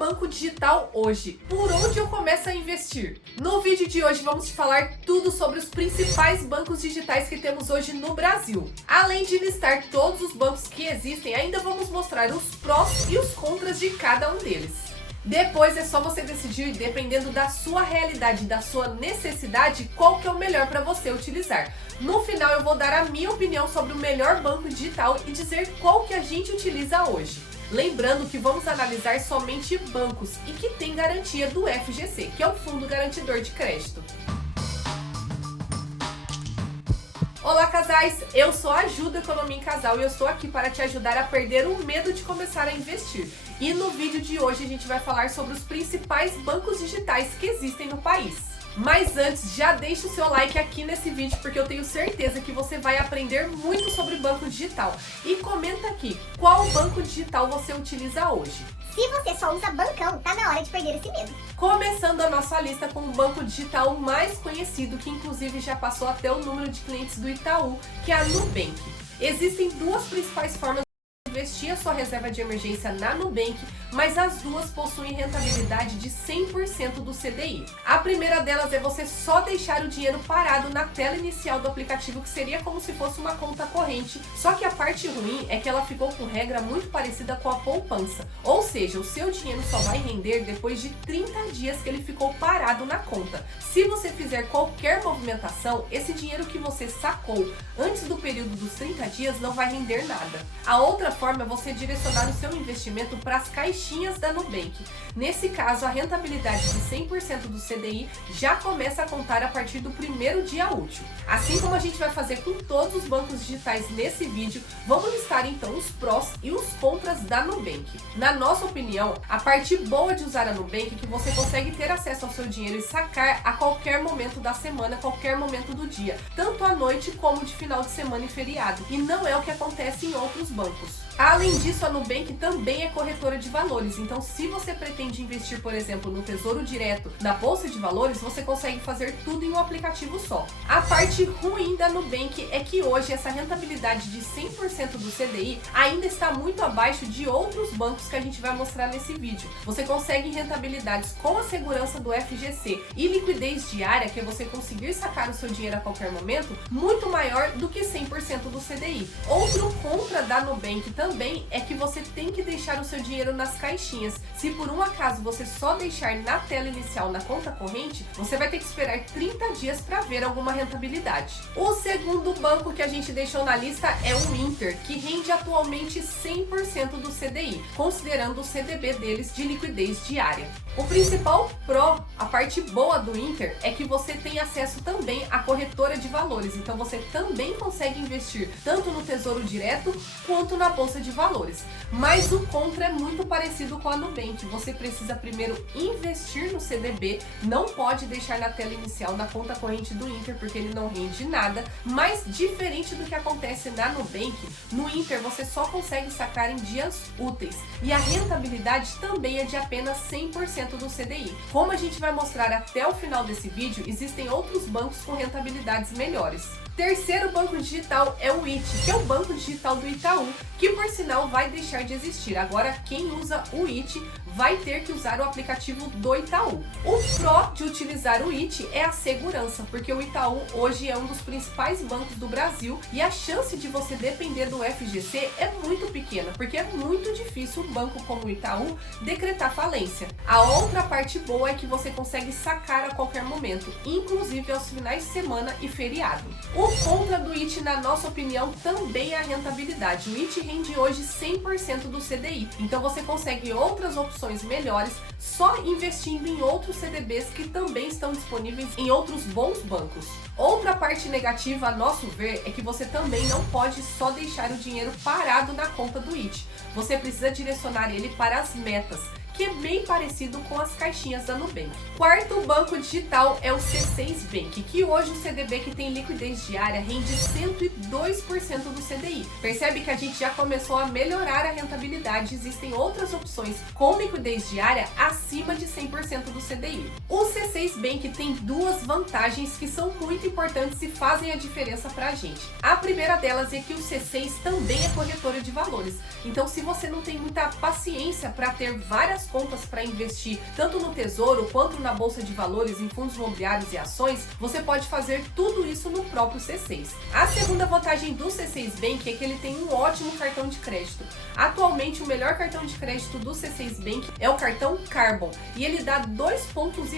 banco digital hoje? Por onde eu começo a investir? No vídeo de hoje vamos te falar tudo sobre os principais bancos digitais que temos hoje no Brasil. Além de listar todos os bancos que existem, ainda vamos mostrar os prós e os contras de cada um deles. Depois é só você decidir, dependendo da sua realidade, da sua necessidade, qual que é o melhor para você utilizar. No final eu vou dar a minha opinião sobre o melhor banco digital e dizer qual que a gente utiliza hoje. Lembrando que vamos analisar somente bancos e que tem garantia do FGC, que é o Fundo Garantidor de Crédito. Olá casais, eu sou a Ju da Economia em Casal e eu estou aqui para te ajudar a perder o medo de começar a investir. E no vídeo de hoje a gente vai falar sobre os principais bancos digitais que existem no país. Mas antes, já deixa o seu like aqui nesse vídeo porque eu tenho certeza que você vai aprender muito sobre banco digital. E comenta aqui, qual banco digital você utiliza hoje? Se você só usa bancão, tá na hora de perder esse medo. Começando a nossa lista com o banco digital mais conhecido, que inclusive já passou até o número de clientes do Itaú, que é a Nubank. Existem duas principais formas de investir a sua reserva de emergência na Nubank, mas as duas possuem rentabilidade de 100% do CDI. A primeira delas é você só deixar o dinheiro parado na tela inicial do aplicativo, que seria como se fosse uma conta corrente, só que a parte ruim é que ela ficou com regra muito parecida com a poupança, ou seja, o seu dinheiro só vai render depois de 30 dias que ele ficou parado na conta. Se você fizer qualquer movimentação, esse dinheiro que você sacou antes do período dos 30 dias não vai render nada. A outra forma é você direcionar o seu investimento para as caixinhas da Nubank. Nesse caso, a rentabilidade de 100% do CDI já começa a contar a partir do primeiro dia útil. Assim como a gente vai fazer com todos os bancos digitais nesse vídeo, vamos listar então os prós e os contras da Nubank. Na nossa opinião, a parte boa de usar a Nubank é que você consegue ter acesso ao seu dinheiro e sacar a qualquer momento da semana, qualquer momento do dia, tanto à noite como de final de semana e feriado, e não é o que acontece em outros bancos. Além disso, a Nubank também é corretora de valores, então se você pretende investir, por exemplo, no Tesouro Direto, na Bolsa de Valores, você consegue fazer tudo em um aplicativo só. A parte ruim da Nubank é que hoje essa rentabilidade de 100% do CDI ainda está muito abaixo de outros bancos que a gente vai mostrar nesse vídeo. Você consegue rentabilidades com a segurança do FGC e liquidez diária, que é você conseguir sacar o seu dinheiro a qualquer momento, muito maior do que 100% do CDI. Outro contra da Nubank também é que você tem que deixar o seu dinheiro nas caixinhas. Se por um acaso você só deixar na tela inicial na conta corrente, você vai ter que esperar 30 dias para ver alguma rentabilidade. O segundo banco que a gente deixou na lista é o Inter, que rende atualmente 100% do CDI, considerando o CDB deles de liquidez diária. O principal pró, a parte boa do Inter, é que você tem acesso também à corretora de valores, então você também consegue investir tanto no Tesouro Direto quanto na Bolsa de Valores. Mas o contra é muito parecido com a Nubank, você precisa primeiro investir no CDB, não pode deixar na tela inicial na conta corrente do Inter, porque ele não rende nada, mas diferente do que acontece na Nubank, no Inter você só consegue sacar em dias úteis, e a rentabilidade também é de apenas 100% do CDI. Como a gente vai mostrar até o final desse vídeo, existem outros bancos com rentabilidades melhores. Terceiro banco digital é o IT, que é o banco digital do Itaú, que por sinal vai deixar de existir. Agora quem usa o IT vai ter que usar o aplicativo do Itaú. O pró de utilizar o IT é a segurança, porque o Itaú hoje é um dos principais bancos do Brasil e a chance de você depender do FGC é muito pequena, porque é muito difícil um banco como o Itaú decretar falência. A outra parte boa é que você consegue sacar a qualquer momento, inclusive aos finais de semana e feriado. O contra do IT, na nossa opinião, também é a rentabilidade. O IT rende hoje 100% do CDI, então você consegue outras opções melhores só investindo em outros CDBs que também estão disponíveis em outros bons bancos. Outra parte negativa, a nosso ver, é que você também não pode só deixar o dinheiro parado na conta do IT. Você precisa direcionar ele para as metas, que é bem parecido com as caixinhas da Nubank. Quarto banco digital é o C6 Bank, que hoje o CDB que tem liquidez diária rende 102% do CDI. Percebe que a gente já começou a melhorar a rentabilidade, existem outras opções com liquidez diária acima de 100% do CDI. O C6 Bank tem duas vantagens que são muito importantes e fazem a diferença para a gente. A primeira delas é que o C6 também é corretora de valores, então se você não tem muita paciência para ter várias contas para investir tanto no Tesouro quanto na Bolsa de Valores, em fundos imobiliários e ações, você pode fazer tudo isso no próprio C6. A segunda vantagem do C6 Bank é que ele tem um ótimo cartão de crédito. Atualmente, o melhor cartão de crédito do C6 Bank é o cartão Carbon e ele dá 2,5 pontos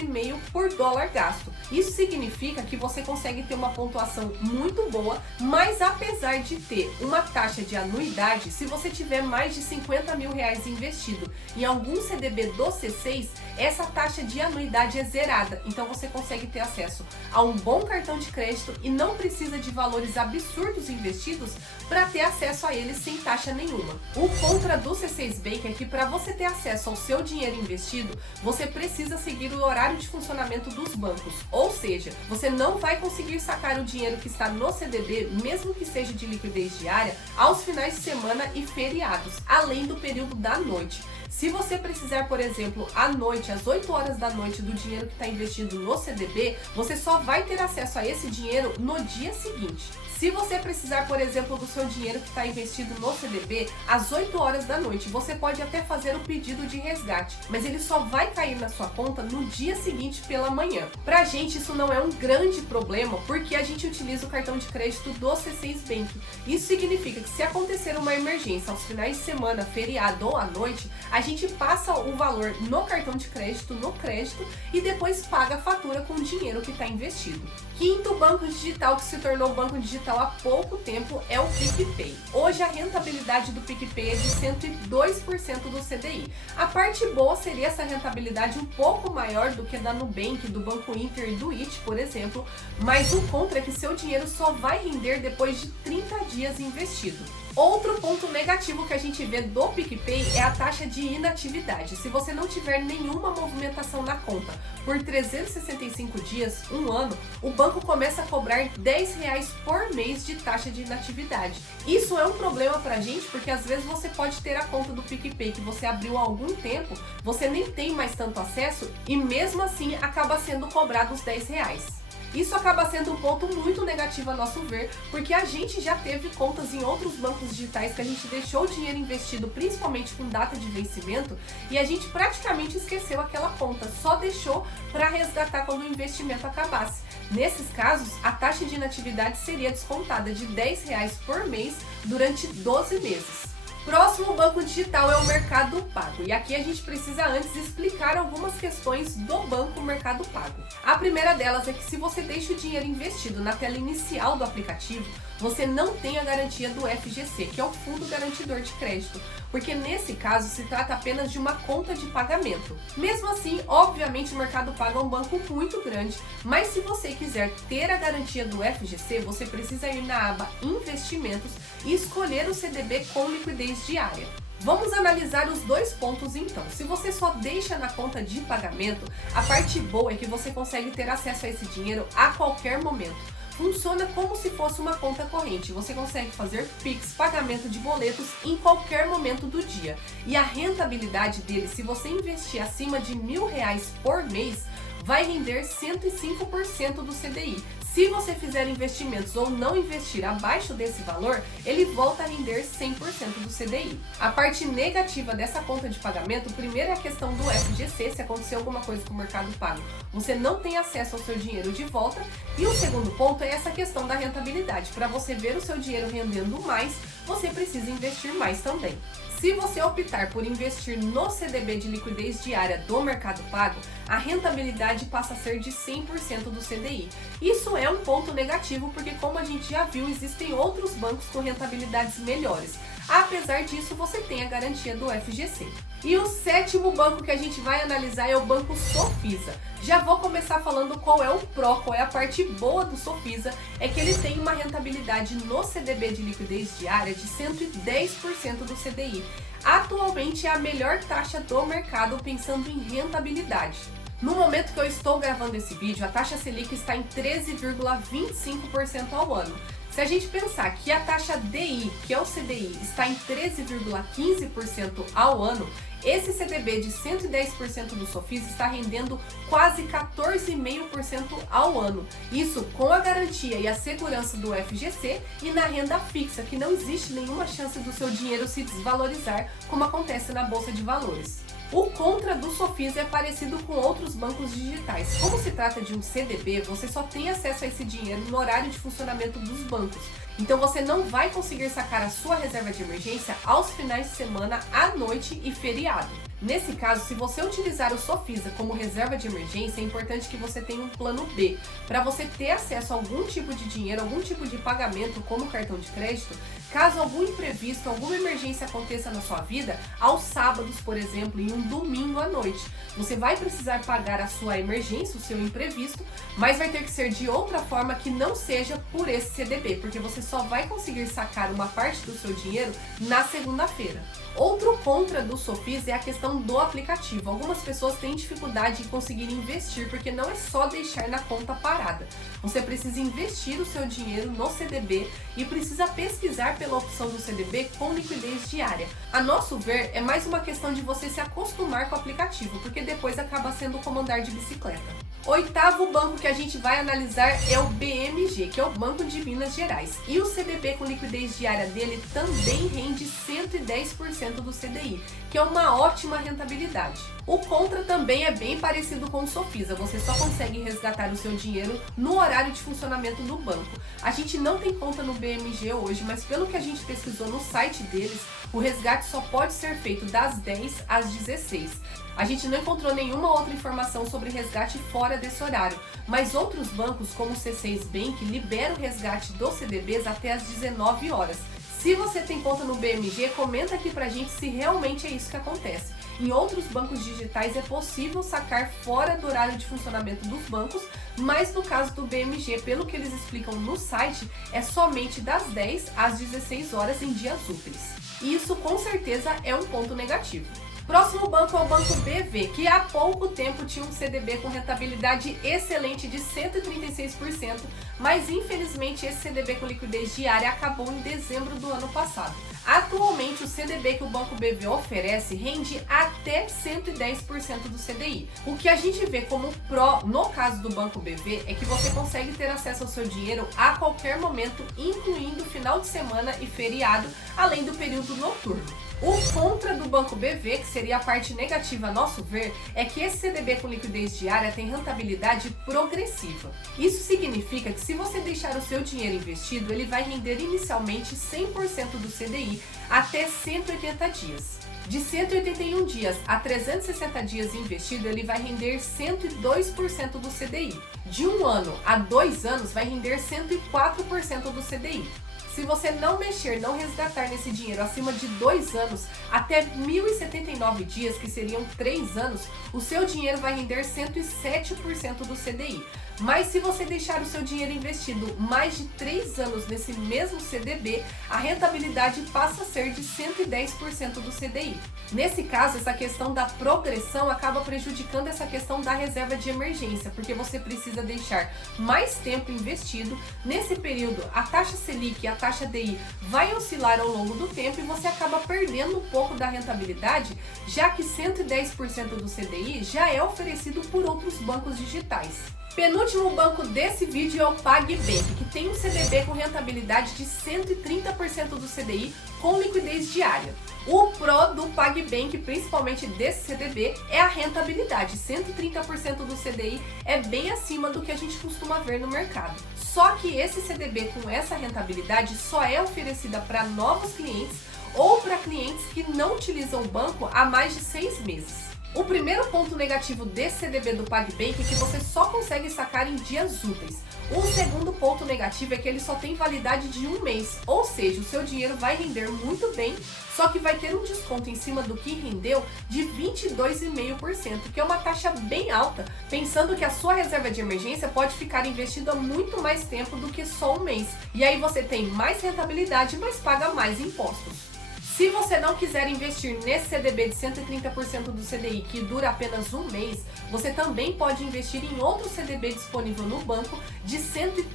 por dólar gasto. Isso significa que você consegue ter uma pontuação muito boa, mas apesar de ter uma taxa de anuidade, se você tiver mais de 50 mil reais investido em algum CDB do C6, essa taxa de anuidade é zerada, então você consegue ter acesso a um bom cartão de crédito e não precisa de valores absurdos investidos para ter acesso a ele sem taxa nenhuma. O contra do C6 Bank é que para você ter acesso ao seu dinheiro investido, você precisa seguir o horário de funcionamento dos bancos, ou seja, você não vai conseguir sacar o dinheiro que está no CDB, mesmo que seja de liquidez diária, aos finais de semana e feriados, além do período da noite. Se você precisar, por exemplo, à noite, às 8 horas da noite, do dinheiro que está investido no CDB, você só vai ter acesso a esse dinheiro no dia seguinte. Se você precisar, por exemplo, do seu dinheiro que está investido no CDB às 8 horas da noite, você pode até fazer o pedido de resgate, mas ele só vai cair na sua conta no dia seguinte pela manhã. Pra gente isso não é um grande problema, porque a gente utiliza o cartão de crédito do C6 Bank. Isso significa que se acontecer uma emergência aos finais de semana, feriado ou à noite, a gente passa o valor no cartão de crédito, no crédito, e depois paga a fatura com o dinheiro que está investido. Quinto banco digital que se tornou banco digital há pouco tempo é o PicPay. Hoje a rentabilidade do PicPay é de 102% do CDI. A parte boa seria essa rentabilidade um pouco maior do que da Nubank, do Banco Inter e do IT, por exemplo, mas o contra é que seu dinheiro só vai render depois de 30 dias investido. Outro ponto negativo que a gente vê do PicPay é a taxa de inatividade. Se você não tiver nenhuma movimentação na conta por 365 dias, um ano, o banco começa a cobrar R$10 por mês de taxa de inatividade. Isso é um problema pra gente, porque às vezes você pode ter a conta do PicPay que você abriu há algum tempo, você nem tem mais tanto acesso e mesmo assim acaba sendo cobrado os R$10. Isso acaba sendo um ponto muito negativo a nosso ver, porque a gente já teve contas em outros bancos digitais que a gente deixou o dinheiro investido, principalmente com data de vencimento, e a gente praticamente esqueceu aquela conta, só deixou para resgatar quando o investimento acabasse. Nesses casos, a taxa de inatividade seria descontada de R$10 por mês durante 12 meses. Próximo banco digital é o Mercado Pago, e aqui a gente precisa antes explicar algumas questões do banco Mercado Pago. A primeira delas é que se você deixa o dinheiro investido na tela inicial do aplicativo, você não tem a garantia do FGC, que é o Fundo Garantidor de Crédito, porque nesse caso se trata apenas de uma conta de pagamento. Mesmo assim, obviamente o Mercado Pago é um banco muito grande, mas se você quiser ter a garantia do FGC, você precisa ir na aba Investimentos e escolher o CDB com liquidez diária. Vamos analisar os dois pontos então. Se você só deixa na conta de pagamento, a parte boa é que você consegue ter acesso a esse dinheiro a qualquer momento. Funciona como se fosse uma conta corrente. Você consegue fazer Pix, pagamento de boletos em qualquer momento do dia. E a rentabilidade dele, se você investir acima de R$1.000 por mês, vai render 105% do CDI. Se você fizer investimentos ou não investir abaixo desse valor, ele volta a render 100% do CDI. A parte negativa dessa conta de pagamento, primeiro é a questão do FGC, se acontecer alguma coisa com o Mercado Pago, você não tem acesso ao seu dinheiro de volta. E o segundo ponto é essa questão da rentabilidade. Para você ver o seu dinheiro rendendo mais, você precisa investir mais também. Se você optar por investir no CDB de liquidez diária do Mercado Pago, a rentabilidade passa a ser de 100% do CDI. Isso é um ponto negativo porque, como a gente já viu, existem outros bancos com rentabilidades melhores. Apesar disso, você tem a garantia do FGC. E o sétimo banco que a gente vai analisar é o Banco Sofisa. Já vou começar falando qual é o pró, qual é a parte boa do Sofisa, é que ele tem uma rentabilidade no CDB de liquidez diária de 110% do CDI. Atualmente é a melhor taxa do mercado pensando em rentabilidade. No momento que eu estou gravando esse vídeo, a taxa Selic está em 13,25% ao ano. Se a gente pensar que a taxa DI, que é o CDI, está em 13,15% ao ano, esse CDB de 110% do Sofisa está rendendo quase 14,5% ao ano. Isso com a garantia e a segurança do FGC e na renda fixa, que não existe nenhuma chance do seu dinheiro se desvalorizar, como acontece na Bolsa de Valores. O contra do Sofisa é parecido com outros bancos digitais. Como se trata de um CDB, você só tem acesso a esse dinheiro no horário de funcionamento dos bancos. Então você não vai conseguir sacar a sua reserva de emergência aos finais de semana, à noite e feriado. Nesse caso, se você utilizar o Sofisa como reserva de emergência, é importante que você tenha um plano B, para você ter acesso a algum tipo de dinheiro, algum tipo de pagamento, como cartão de crédito, caso algum imprevisto, alguma emergência aconteça na sua vida, aos sábados, por exemplo, e um domingo à noite. Você vai precisar pagar a sua emergência, o seu imprevisto, mas vai ter que ser de outra forma que não seja por esse CDB, porque você só vai conseguir sacar uma parte do seu dinheiro na segunda-feira. Outro contra do Sofisa é a questão do aplicativo. Algumas pessoas têm dificuldade em conseguir investir, porque não é só deixar na conta parada. Você precisa investir o seu dinheiro no CDB e precisa pesquisar pela opção do CDB com liquidez diária. A nosso ver, é mais uma questão de você se acostumar com o aplicativo, porque depois acaba sendo como andar de bicicleta. Oitavo banco que a gente vai analisar é o BMG, que é o Banco de Minas Gerais. E o CDB com liquidez diária dele também rende 110% do CDI, que é uma ótima rentabilidade. O contra também é bem parecido com o Sofisa, você só consegue resgatar o seu dinheiro no horário de funcionamento do banco. A gente não tem conta no BMG hoje, mas pelo que a gente pesquisou no site deles, o resgate só pode ser feito das 10 às 16. A gente não encontrou nenhuma outra informação sobre resgate fora desse horário, mas outros bancos, como o C6 Bank, liberam o resgate dos CDBs até às 19 horas. Se você tem conta no BMG, comenta aqui pra gente se realmente é isso que acontece. Em outros bancos digitais é possível sacar fora do horário de funcionamento dos bancos, mas no caso do BMG, pelo que eles explicam no site, é somente das 10 às 16 horas em dias úteis. E isso com certeza é um ponto negativo. Próximo banco é o Banco BV, que há pouco tempo tinha um CDB com rentabilidade excelente de 136%, mas infelizmente esse CDB com liquidez diária acabou em dezembro do ano passado. Atualmente o CDB que o Banco BV oferece rende até 110% do CDI. O que a gente vê como pró no caso do Banco BV é que você consegue ter acesso ao seu dinheiro a qualquer momento, incluindo final de semana e feriado, além do período noturno. O contra do Banco BV, que seria a parte negativa a nosso ver, é que esse CDB com liquidez diária tem rentabilidade progressiva. Isso significa que se você deixar o seu dinheiro investido, ele vai render inicialmente 100% do CDI até 180 dias. De 181 dias a 360 dias investido, ele vai render 102% do CDI. De 1 ano a 2 anos, vai render 104% do CDI. Se você não mexer, não resgatar nesse dinheiro acima de 2 anos, até 1.079 dias, que seriam 3 anos, o seu dinheiro vai render 107% do CDI. Mas se você deixar o seu dinheiro investido mais de 3 anos nesse mesmo CDB, a rentabilidade passa a ser de 110% do CDI. Nesse caso, essa questão da progressão acaba prejudicando essa questão da reserva de emergência, porque você precisa deixar mais tempo investido. Nesse período, a taxa Selic e a taxa DI vai oscilar ao longo do tempo e você acaba perdendo um pouco da rentabilidade, já que 110% do CDI já é oferecido por outros bancos digitais. Penúltimo banco desse vídeo é o PagBank, que tem um CDB com rentabilidade de 130% do CDI com liquidez diária. O pró do PagBank, principalmente desse CDB, é a rentabilidade. 130% do CDI é bem acima do que a gente costuma ver no mercado. Só que esse CDB com essa rentabilidade só é oferecida para novos clientes ou para clientes que não utilizam o banco há mais de 6 meses. O primeiro ponto negativo desse CDB do PagBank é que você só consegue sacar em dias úteis. O segundo ponto negativo é que ele só tem validade de 1 mês, ou seja, o seu dinheiro vai render muito bem, só que vai ter um desconto em cima do que rendeu de 22,5%, que é uma taxa bem alta, pensando que a sua reserva de emergência pode ficar investida muito mais tempo do que só 1 mês. E aí você tem mais rentabilidade, mas paga mais impostos. Se você não quiser investir nesse CDB de 130% do CDI, que dura apenas 1 mês, você também pode investir em outro CDB disponível no banco de 103%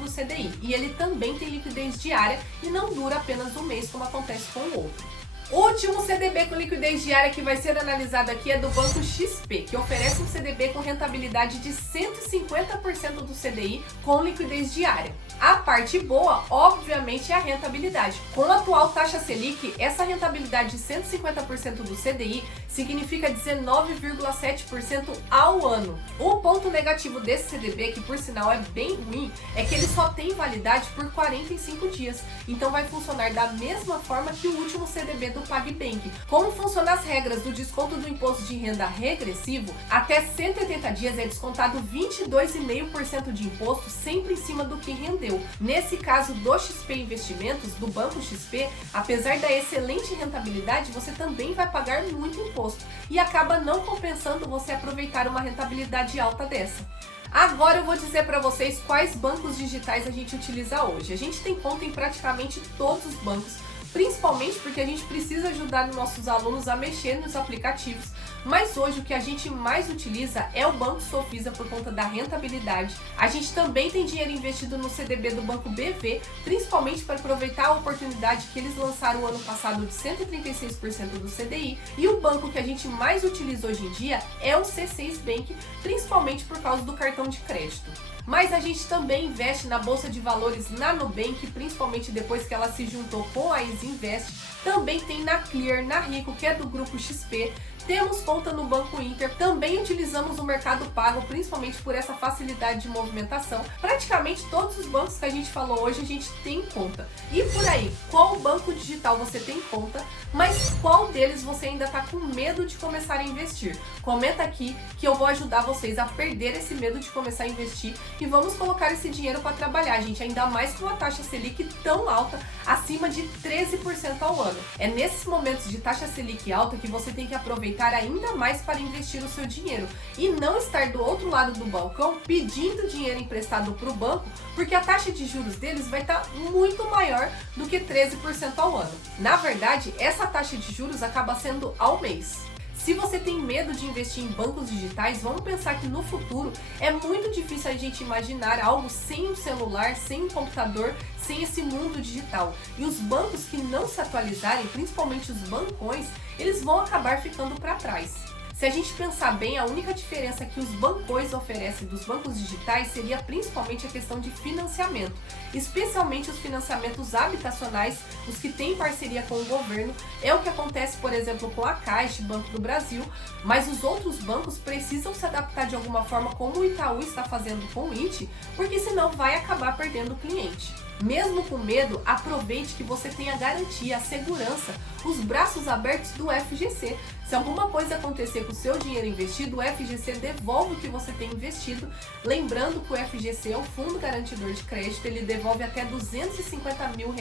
do CDI. E ele também tem liquidez diária e não dura apenas 1 mês, como acontece com o outro. O último CDB com liquidez diária que vai ser analisado aqui é do Banco XP, que oferece um CDB com rentabilidade de 150% do CDI com liquidez diária. A parte boa, obviamente, é a rentabilidade. Com a atual taxa Selic, essa rentabilidade de 150% do CDI significa 19,7% ao ano. O ponto negativo desse CDB, que por sinal é bem ruim, é que ele só tem validade por 45 dias. Então vai funcionar da mesma forma que o último CDB do PagBank. Como funcionam as regras do desconto do imposto de renda regressivo, até 180 dias é descontado 22,5% de imposto, sempre em cima do que rendeu. Nesse caso do XP Investimentos, do Banco XP, apesar da excelente rentabilidade, você também vai pagar muito imposto e acaba não compensando você aproveitar uma rentabilidade alta dessa. Agora eu vou dizer para vocês quais bancos digitais a gente utiliza hoje. A gente tem conta em praticamente todos os bancos, principalmente porque a gente precisa ajudar nossos alunos a mexer nos aplicativos. Mas hoje o que a gente mais utiliza é o Banco Sofisa por conta da rentabilidade. A gente também tem dinheiro investido no CDB do Banco BV, principalmente para aproveitar a oportunidade que eles lançaram o ano passado de 136% do CDI. E o banco que a gente mais utiliza hoje em dia é o C6 Bank, principalmente por causa do cartão de crédito. Mas a gente também investe na Bolsa de Valores na Nubank, principalmente depois que ela se juntou com a Easy Invest. Também tem na Clear, na Rico, que é do grupo XP. Temos conta no Banco Inter, também utilizamos o Mercado Pago, principalmente por essa facilidade de movimentação. Praticamente todos os bancos que a gente falou hoje a gente tem conta. E por aí, qual banco digital você tem conta, mas qual deles você ainda está com medo de começar a investir? Comenta aqui que eu vou ajudar vocês a perder esse medo de começar a investir e vamos colocar esse dinheiro para trabalhar, gente, ainda mais com a taxa Selic tão alta, acima de 13% ao ano. É nesses momentos de taxa Selic alta que você tem que aproveitar ainda mais para investir o seu dinheiro e não estar do outro lado do balcão pedindo dinheiro emprestado para o banco, porque a taxa de juros deles vai estar muito maior do que 13% ao ano. Na verdade, essa taxa de juros acaba sendo ao mês. Se você tem medo de investir em bancos digitais, vamos pensar que no futuro é muito difícil a gente imaginar algo sem um celular, sem um computador, sem esse mundo digital. E os bancos que não se atualizarem, principalmente os bancões, eles vão acabar ficando para trás. Se a gente pensar bem, a única diferença que os bancões oferecem dos bancos digitais seria principalmente a questão de financiamento, especialmente os financiamentos habitacionais, os que têm parceria com o governo. É o que acontece, por exemplo, com a Caixa, Banco do Brasil, mas os outros bancos precisam se adaptar de alguma forma, como o Itaú está fazendo com o IT, porque senão vai acabar perdendo o cliente. Mesmo com medo, aproveite que você tem a garantia, a segurança, os braços abertos do FGC. Se alguma coisa acontecer com o seu dinheiro investido, o FGC devolve o que você tem investido. Lembrando que o FGC é o Fundo Garantidor de Crédito, ele devolve até R$250 mil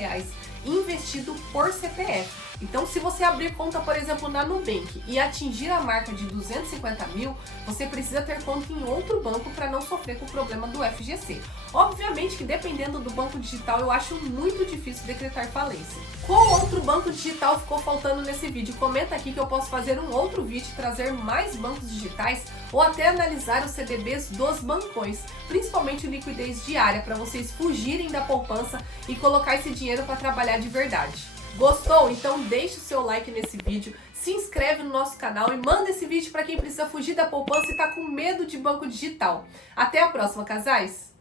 investido por CPF. Então, se você abrir conta, por exemplo, na Nubank e atingir a marca de 250 mil, você precisa ter conta em outro banco para não sofrer com o problema do FGC. Obviamente que dependendo do banco digital, eu acho muito difícil decretar falência. Qual outro banco digital ficou faltando nesse vídeo? Comenta aqui que eu posso fazer um outro vídeo e trazer mais bancos digitais ou até analisar os CDBs dos bancões, principalmente liquidez diária, para vocês fugirem da poupança e colocar esse dinheiro para trabalhar de verdade. Gostou? Então deixa o seu like nesse vídeo, se inscreve no nosso canal e manda esse vídeo para quem precisa fugir da poupança e está com medo de banco digital. Até a próxima, casais!